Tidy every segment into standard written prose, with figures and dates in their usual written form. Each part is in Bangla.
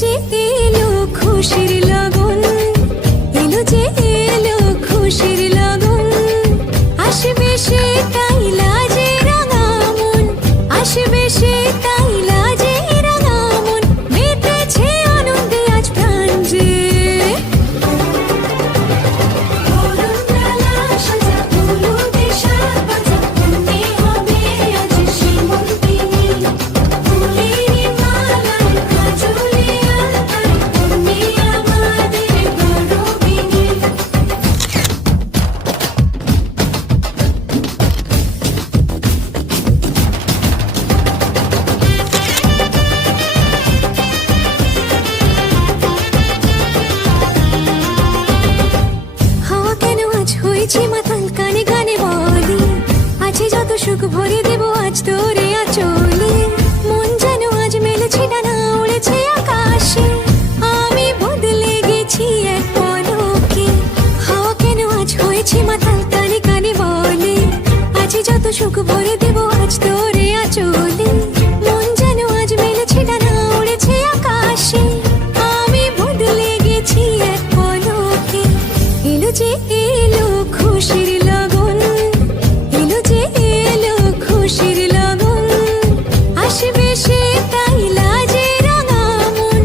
যে এলো খুশির লগন, এলো যে এলো খুশির লগন, আসবে সে তাই লাজে রাঙা মন, আসবে সে তাই লাজে রাঙা মন, মেতেছে আনন্দে আজ প্রাণ যে। মাতাল কানে কানে বলি, আছে যত সুখ ভরে দেব আজ তোরে আঁচলে, মন যেন আজ মেলেছে ডানা উড়েছে আকাশে, আমি বদলে গেছি এক পলকে। হাওয়া কেন আজ হয়েছে মাতাল কানে কানে বলে, আছে যত সুখ ভরে দেব আজ তোরে আঁচলে, মন যেন আজ মেলেছে ডানা উড়েছে আকাশে, আমি বদলে গেছি এক পলকে। এলো যে এলো খুশির লগন, এলো যে এলো খুশির লগন, আসবে সে তাই লাজে রাঙা মন,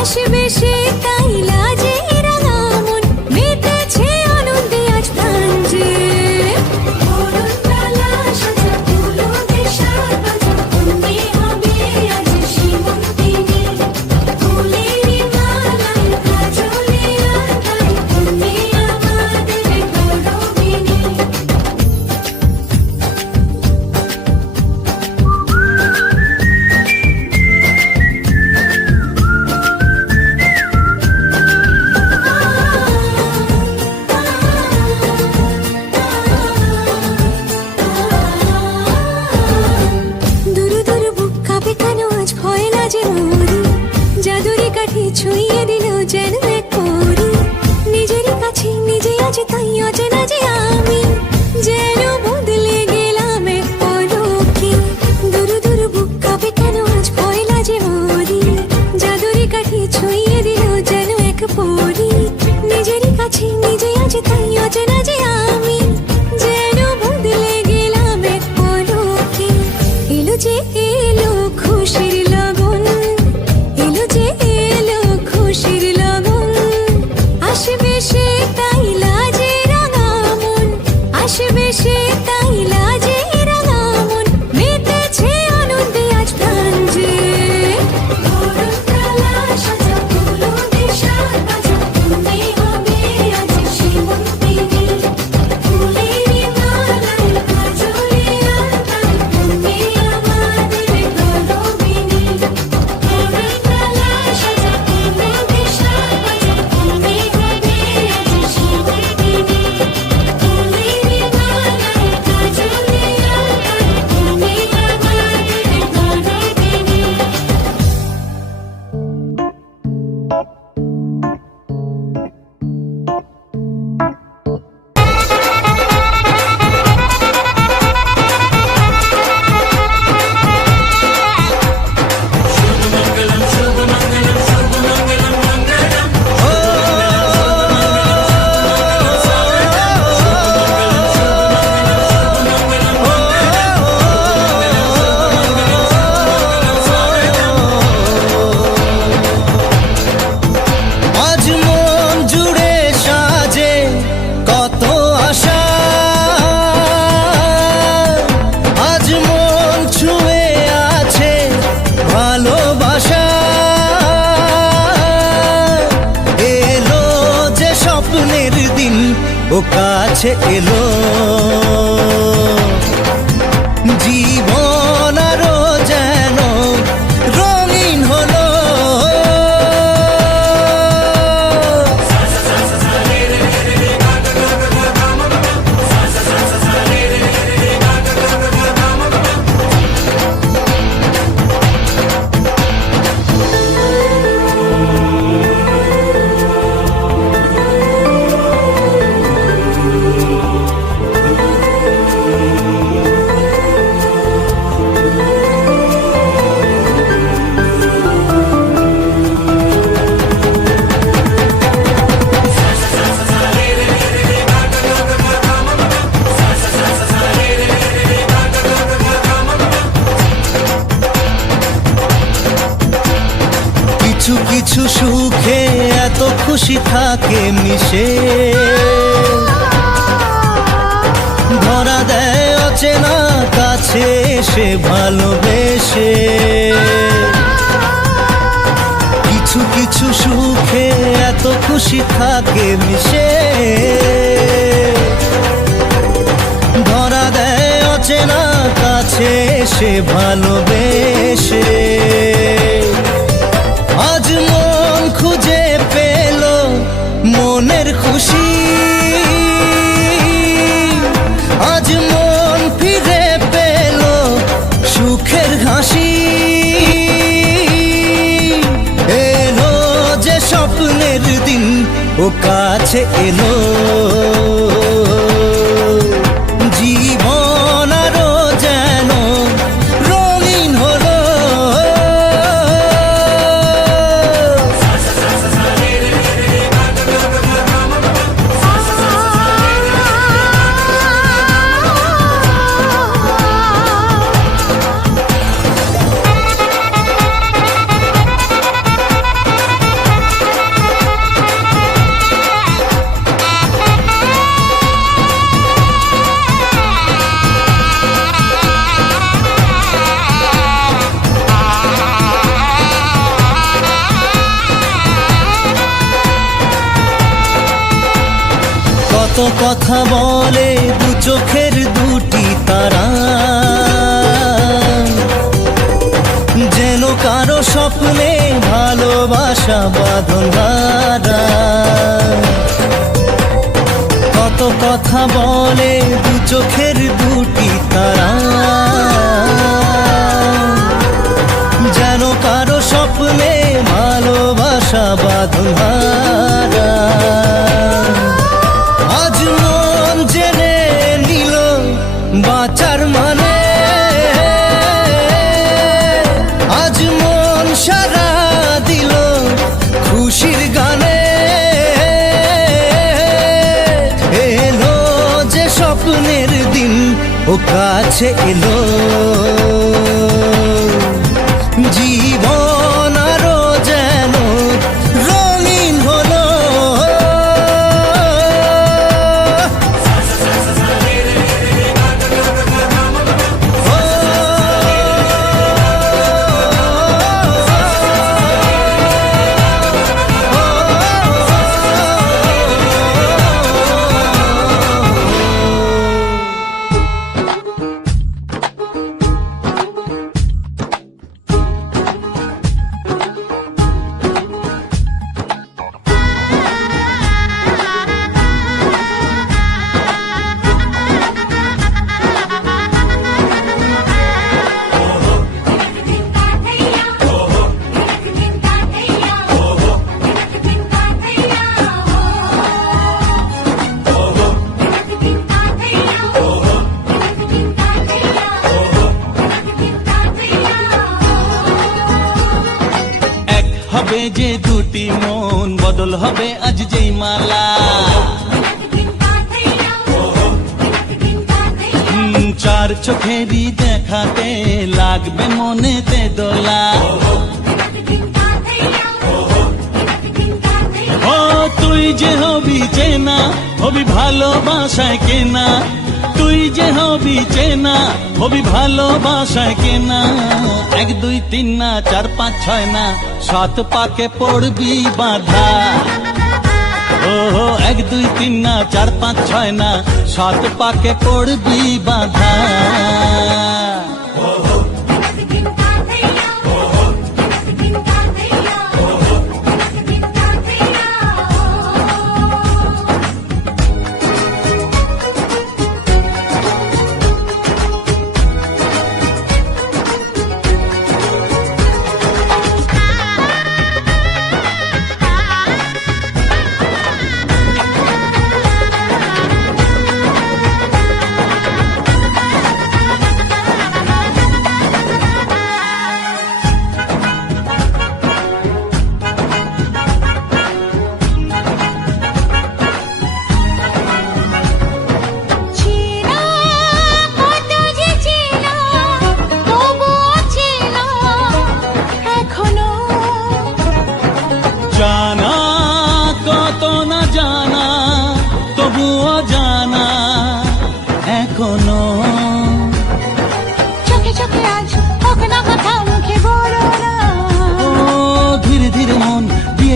আসবে সে তাই লাজে রাঙা মন, মেতেছে আনন্দে আজ প্রাণ যে। জাদুরি কাঠি ছুঁয়ে দিল যেন এক পরি, নিজেরই কাছে নিজে আছে তাই অচেনা যে আমি, যেন বদলে গেলাম এক পলকে। দুরু দুরু বুক কাঁপে কেন আজ ভয় লাজে মরি, জাদুরি কাঠি ছুঁয়ে দিল যেন এক পরি, নিজেরই কাছে নিজে আছে তাই অচেনা যে আমি, যেন বদলে গেলাম এক পলকে। এলো যে এলো খুশির লগন, এলো যে এলো খুশির লগন, আসবে সে তাই লাজে রাঙা মন, আসবে সে তাই লাজে রাঙা মন, মেতেছে আনন্দে আজ প্রাণ যে। ও কাছে এলো জীবন আরো যেন রঙিন হলো। কিছু কিছু সুখে এত খুশি থাকে মিশে, ধরা দেয় অচেনা কাছে এসে ভালোবেসে। কিছু কিছু সুখে এত খুশি থাকে মিশে, ধরা দেয় অচেনা কাছে এসে ভালোবেসে। আজ মন খুঁজে পেল মনের খুশি, আজ মন ফিরে পেল সুখের হাসি। এলো যে স্বপ্নের দিন ও কাছে এলো, জীবন আরো যেন রঙিন হলো। কত কথা বলে দু চোখের দুটি তারা, যেন কারো স্বপ্নে ভালোবাসা বাঁধন হারা। কত কথা বলে দু চোখের দুটি তারা, যেন কারো স্বপ্নে ভালোবাসা বাঁধন হারা। আজ মন জেনে নিল বাঁচার মানে, আজ মন সারা দিল খুশির গানে। এলো যে স্বপ্নের দিন ও কাছে এলো, জীবন আরো যেন রঙিন হলো। হবে যে দুটি মন, বদল হবে আজ যেই মালা। চার চোখেরই দেখাতে লাগবে মনেতে দোলা। ও তুই যে হবি চেনা, হবি ভালোবাসায় কেনা। তুই যে হবি চেনা, হবি ভালোবাসায় কেনা। 1 2 3 না 4 5 6 না 7 পাকে পড়বি বাঁধা। ও 1 2 3 না 4 5 6 না 7 পাকে পড়বি বাঁধা।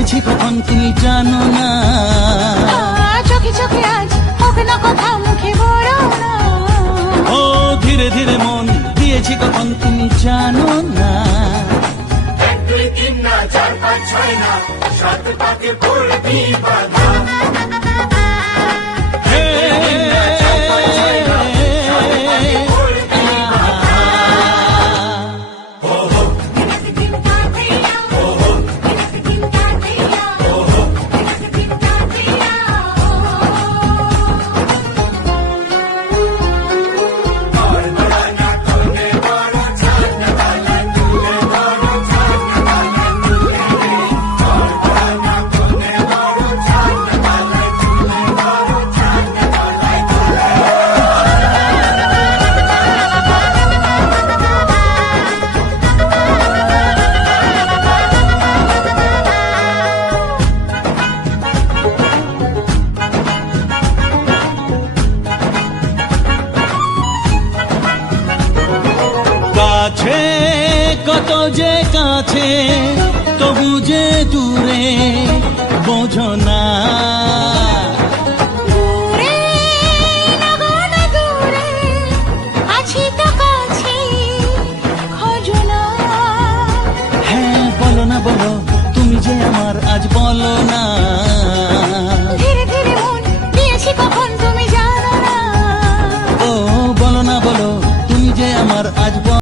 দিয়েছি কখন তুমি জানো না। চোখে চোখে আজ হবে না কথা মুখে বলো না। ও ধীরে ধীরে মন দিয়েছি কখন তুমি জানো না। এক দুই তিন না চার পাঁচ ছয় না সাত পাকে পড়বি বাধা কাছে কত যে কাছে তবু যে দূরে বোঝো না। দূরে না গো না দূরে আছি তো কাছে খোঁজো না। হ্যাঁ বলো না বলো তুমি যে আমার আজ বলো না।